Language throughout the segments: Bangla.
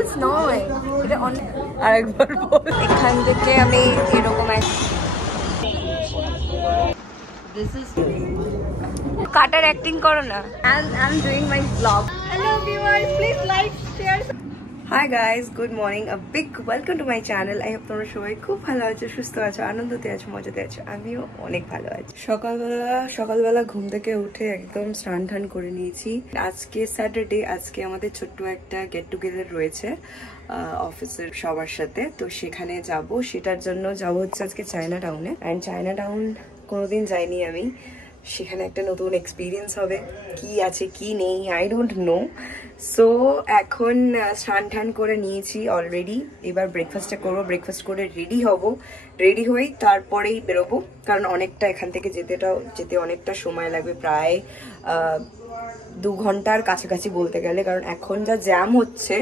রিলস নয়, এটা আরেকবার বল। এখান থেকে আমি এরকম কাটার অ্যাক্টিং করো না। I'm doing my vlog. Hello viewers, please like, share. Hi guys, good morning. A big welcome to my channel. I hope তোমরা সবাই খুব ভালো আছো, সুস্থ আছো, আনন্দতে আছো, মজাতে আছো। আমিও অনেক ভালো আছি। সকালবেলা ঘুম থেকে উঠে একদম স্নান টান করে নিয়েছি। আজকে স্যাটারডে, আজকে আমাদের ছোট্ট একটা গেট টুগেদার রয়েছে অফিসের সবার সাথে। তো সেখানে যাব, সেটার জন্য যাব হচ্ছে আজকে চায়না টাউনে। অ্যান্ড চায়না টাউন কোনোদিন যাইনি আমি, সেখানে একটা নতুন এক্সপিরিয়েন্স হবে, কি আছে কি নেই আই ডোন্ট নো। সো এখন স্নান টান করে নিয়েছি অলরেডি, এবার ব্রেকফাস্টটা করবো, ব্রেকফাস্ট করে রেডি হব, রেডি হই তারপরেই বেরোবো, কারণ অনেকটা এখান থেকে যেতে অনেকটা সময় লাগবে, প্রায় 2 ঘন্টার কাছাকাছি বলতে গেলে, কারণ এখন যা জ্যাম হচ্ছে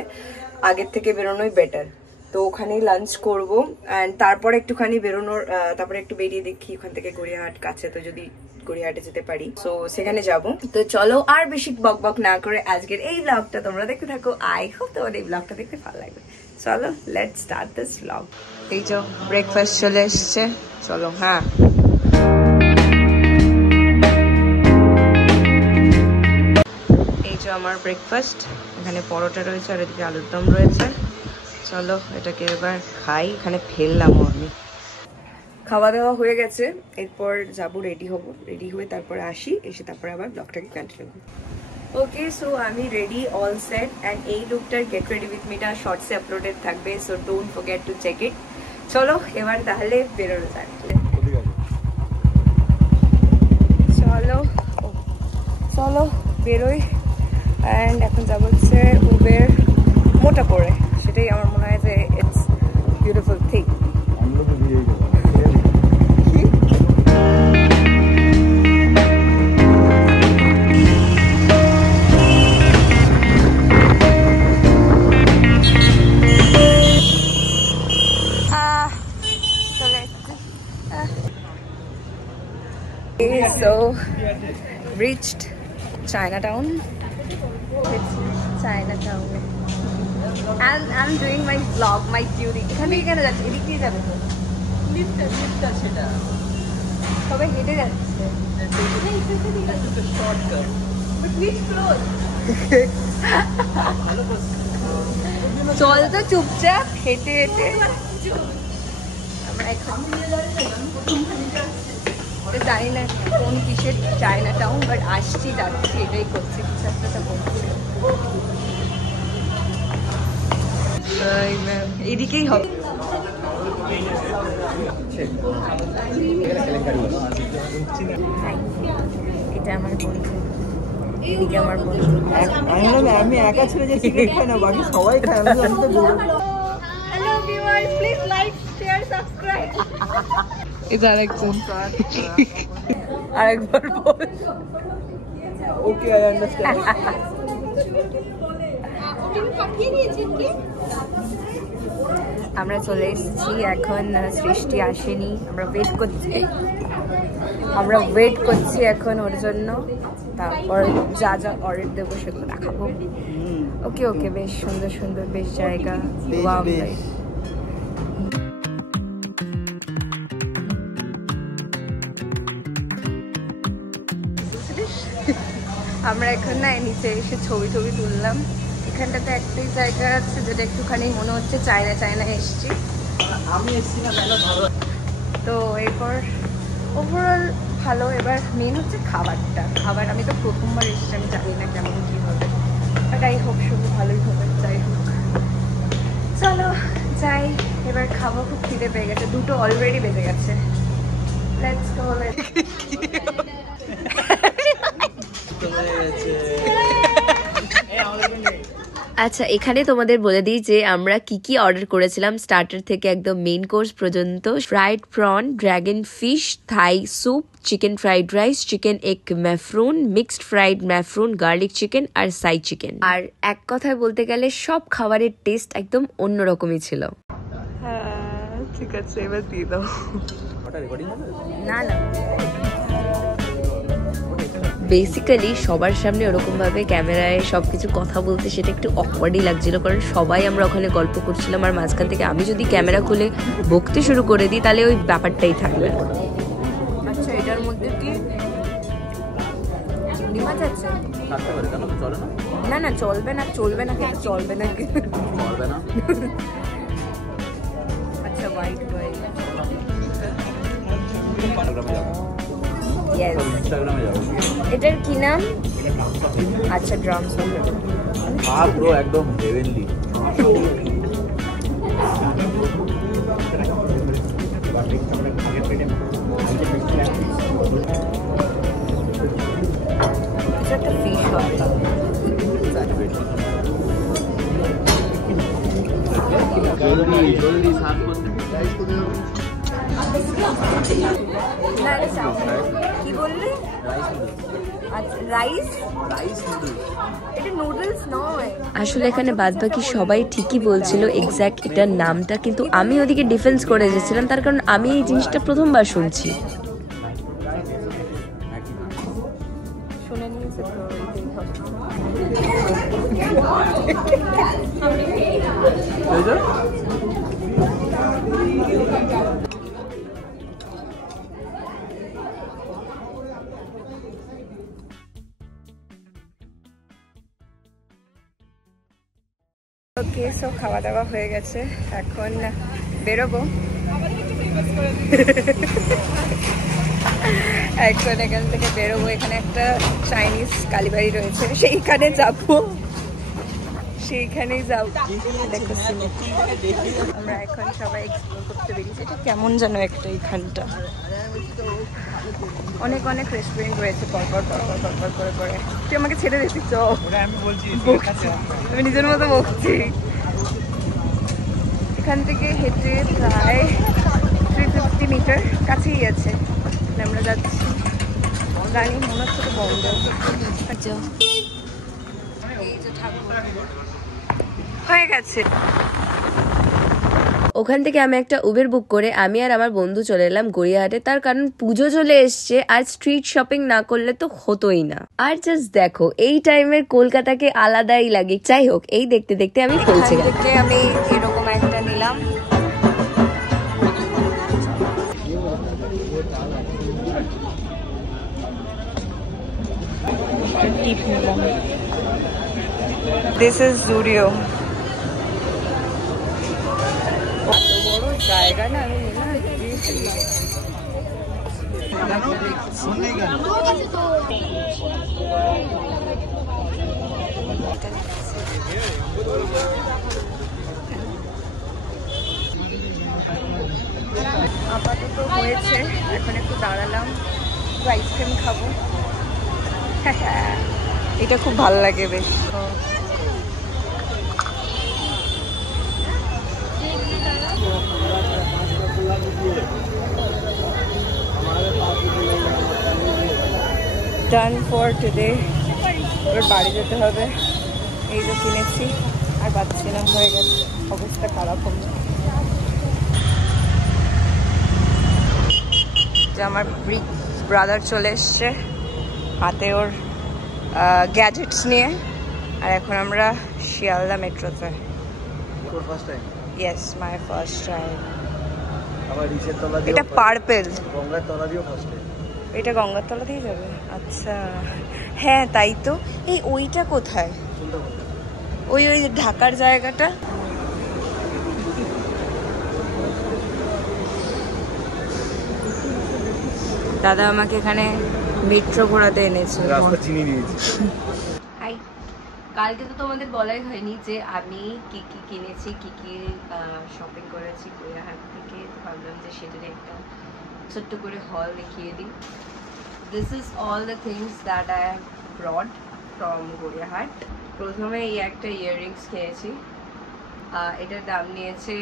আগের থেকে বেরোনোই বেটার। তো ওখানেই লাঞ্চ করবো অ্যান্ড তারপরে একটুখানি বেরোনোর, তারপরে একটু বেরিয়ে দেখি ওখান থেকে গড়িয়াহাট কাছে, তো যদি গড়িয়াহাটে যেতে পারি সো সেখানে যাব। তো চলো আর বেশি বক না করে আজকের এই ব্লগটা তোমরা দেখতে থাকো। আই হোপ তোমাদের এই ব্লগটা দেখতে ভালো লাগবে। চলো লেটস স্টার্ট দিস ব্লগ। এই যে ব্রেকফাস্ট চলে এসছে, চলো। হ্যাঁ, এই যে আমার ব্রেকফাস্ট, এখানে পরোটা রয়েছে আর এদিকে আলুর দম রয়েছে। চলো এটাকে এবার খাই, এখানে ফেললামও আমি। খাওয়া দাওয়া হয়ে গেছে, এরপর যাব, রেডি হব, রেডি হয়ে তারপরে আসি, এসে তারপরে আবার ব্লগটাকে কন্টিনিউ করব। ওকে, সো আমি রেডি, অল সেট। অ্যান্ড এই লুকটার গেট রেডি উইথ মিটা শর্টসে আপলোডেড থাকবে, so don't forget to check it. চলো এবার তাহলে বেরোনো যাক। চলো বেরোই। অ্যান্ড এখন যাব হচ্ছে উবের মোটা করে, সেটাই আমার মনে হয় যে it's beautiful thing. So reached Chinatown. It's Chinatown. And I'm doing my vlog, my beauty. এখানে কেন যাচ্ছে? এদিক দিয়ে যাবে তো? লিফট সেটা। তবে হেঁটে যাচ্ছে। But which floor? চল তো চুপচাপ হেঁটে হেঁটে। আমরা এখন জানি না কোন কিসের চায়না টাউন, বাট আসছি যাচ্ছি এটাই করছি, কিছু একটা বলছি। এদিকেই হবে। এটা আমার বন্ধু, এদিকে আমার বন্ধু। আমি একা ছেড়ে যে সিগারেট খাই না, বাকি সবাই খায়। Hello viewers, please like, share, subscribe. এটা আরেকজন, আরেকবার বল। ওকে, আই আন্ডারস্ট্যান্ড। আমরা চলে এসেছি, এখন সৃষ্টি আসেনি, আমরা ওয়েট করছি এখন ওর জন্য। তারপর যা যা অর্ডার দেবো সেগুলো দেখাবো। ওকে, বেশ সুন্দর সুন্দর বেশ জায়গা। আমরা এখন না নিচে এসে ছবি তুললাম। এখানটাতে একটাই জায়গা আছে যেটা একটুখানি মনে হচ্ছে চায়না এসছি আমি, এসছি না ভালো। তো এরপর ওভারঅল ভালো। এবার মেন হচ্ছে খাবার আমি তো প্রথমবার এসেছি, আমি জানি না কেমন কি হবে, বাট আই হোপ শুধু ভালোই হবে। যাই হোক, চলো যাই এবার খাবো, খুব খিদে পেয়ে গেছে, 2টো অলরেডি বেজে গেছে। Let's go. আচ্ছা, এখানে তোমাদের বলে দিই যে আমরা কি অর্ডার করেছিলাম স্টার্টার থেকে একদম মেইন কোর্স পর্যন্ত। Fried prawn, dragon fish, Thai soup, chicken fried rice, chicken egg ম্যাফরুন, মিক্সড ফ্রাইড ম্যাফরুন, গার্লিক চিকেন আর সাই চিকেন। আর এক কথায় বলতে গেলে সব খাবারের টেস্ট একদম অন্যরকমই ছিল। হ্যাঁ ঠিক আছে, এবার দিয়ে দাও। না বেসিক্যালি সবার সামনে ওরকমভাবে ক্যামেরায় সবকিছু কথা বলতে সেটা একটু অকওয়ার্ডই লাগছিল, কারণ সবাই আমরা ওখানে গল্প করছিলাম আর মাঝখান থেকে আমি যদি ক্যামেরা খুলে বকতে শুরু করে দিই তাহলে ওই ব্যাপারটাই থাকবে। আচ্ছা, এটার মধ্যে কি চিংড়ি মাছ আছে? না না, চলবে না, চলবে না, খেতে চলবে না, চলবে না। আচ্ছা, হোয়াইট হোয়াইট। এটার কি নাম? আচ্ছা, ড্রামস। পুরো একদম হেভেনলি। একটা ফিশ হবে। কি বললি? রাইস? এটা নুডলস নয় আসলে। এখানে বাদবাকি সবাই ঠিকই বলছিল এক্স্যাক্ট এটার নামটা, কিন্তু আমি ওদিকে ডিফেন্স করে যাচ্ছিলাম, তার কারণ আমি এই জিনিসটা প্রথমবার শুনছি। শুনে নিয়েছে তো। ওকে, সো খাওয়া দাওয়া হয়ে গেছে, এখন বেরোবো। এখন এখান থেকে বেরোবো। এখানে একটা চাইনিজ কালীবাড়ি রয়েছে, সেইখানে যাবো, সেইখানেই যাবো। আমরা এখন সবাই এক্সপ্লোর করতে বেরিয়েছি। এটা কেমন যেন একটা এইখানটা অনেক অনেক রেস্টুরেন্ট রয়েছে পরপর পরপর পরপর করে করে। তুই আমাকে ছেড়ে দিচ্ছি, তো আমি নিজের মতো বকছি। এখান থেকে হেঁটে প্রায় 350 মিটার, কাছেই আছে। আমরা যাচ্ছি, জানি মনে হচ্ছে তো বন্ধ। হয়ে গেছে। ওখান থেকে আমি একটা উবের বুক করে আমি আর আমার বন্ধু চলে এলাম গড়িয়াহাটে, তার কারণ পুজো চলে এসছে আর স্ট্রিট শপিং না করলে তো হতোই না। আর জাস্ট দেখো, এই টাইমের কলকাতাকে আলাদাই লাগে। যাই হোক, এই দেখতে দেখতে আমি পৌঁছে গেলাম। আমি এরকম একটা নিলাম। This is Zudio. বড় জায়গা না, আমি আপাতত হয়েছে, এখন একটু দাঁড়ালাম, একটু আইসক্রিম খাবো। এটা খুব ভালো লাগে বেশ। Done for today. এবার বাড়ি যেতে হবে। এই যে কিনেছি আর পাচ্ছি না, হয়ে গেছে, অবস্থা খারাপ হবে। যে আমার বিগ ব্রাদার চলে এসছে, হাতে ওর গ্যাজেটস নিয়ে, আর এখন আমরা শিয়ালদা মেট্রোতে। Yes, my first time. এটা পার্পেল। এটা গঙ্গার তলা দিয়ে যাবে? আচ্ছা, হ্যাঁ তাই তো। এই ওইটা কোথায়? ওই ওই ঢাকার জায়গাটা। দাদা আমাকে এখানে মেট্রো ঘোরাতে এনেছে। কালকে তো তোমাদের বলাই হয়নি যে আমি কি কি কিনেছি, কি কি শপিং করেছি গড়িয়াহাট থেকে। তো ভাবলাম যে সেটার একটা ছোট্ট করে হল দেখিয়ে দিই। This is all the things that I have brought from Gariahat. প্রথমে এই একটা ইয়াররিংস কিনেছি, এটার দাম নিয়েছে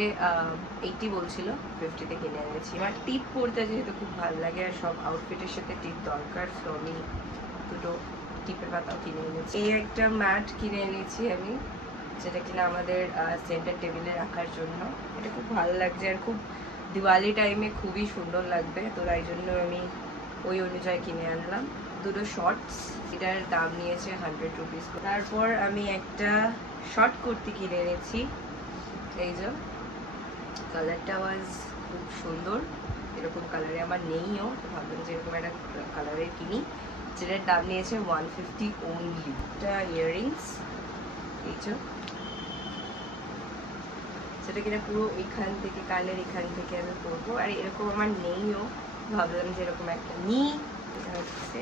80 বলছিল, 50-তে কিনে এনেছি। আমার টিপ পরতে যেহেতু খুব ভালো লাগে আর সব আউটফিটের সাথে টিপ দরকার, সো আমি দুটো টিপের পাতাও কিনে এনেছি। এই একটা ম্যাট কিনে এনেছি আমি, যেটা কিনা আমাদের সেন্টার টেবিলে রাখার জন্য। এটা খুব ভালো লাগছে আর খুব দিওয়ালি টাইমে খুবই সুন্দর লাগবে, তো তাই জন্য আমি ওই অনুযায়ী কিনে আনলাম। দুটো শর্টস, এটার দাম নিয়েছে 100 রুপিস। তারপর আমি একটা শর্ট কুর্তি কিনে এনেছি, এই যে কালারটা ওয়াজ খুব সুন্দর, এরকম কালারে আমার নেইও, তো ভাবলাম যে এরকম একটা কালারের কিনি, যেটার দাম নিয়েছে 150 অনলি। এটা ইয়াররিংস, এই যে সেটা কিনা পুরো এখান থেকে কানের এখান থেকে আমি পরবো, আর এরকম আমার নেইও, ভাবলাম যে এরকম একটা নিই। এটা হচ্ছে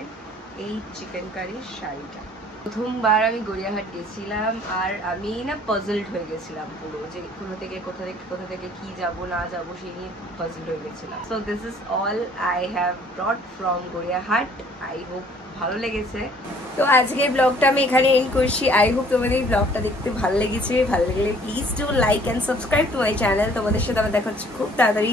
এই চিকেন কারির শাড়িটা। প্রথমবার আমি গড়িয়াহাট গেছিলাম আর আমি না পাজলড হয়ে গেছিলাম পুরো, যে কোথা থেকে কি যাব না যাব সেই নিয়ে পাজলড হয়ে গেছিলাম। So this is all I have ব্রট from Gariahat. I hope ভালো লেগেছে। তো আজকের ব্লগটা আমি এখানে এন্ড করছি। আই হোপ তোমাদের এই ব্লগটা দেখতে ভালো লেগেছে। ভালো লাগলে please do like and subscribe to my channel. তোমাদের সাথে আমার দেখা হচ্ছে খুব তাড়াতাড়ি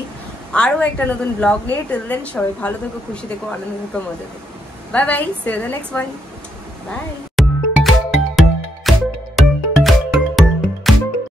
আরও একটা নতুন ব্লগ নিয়ে। টিল দেন সবাই ভালো থেকো, খুশি থেকো, আনন্দ থেকো, মজা থেকো। Bye bye, see you the next one. By.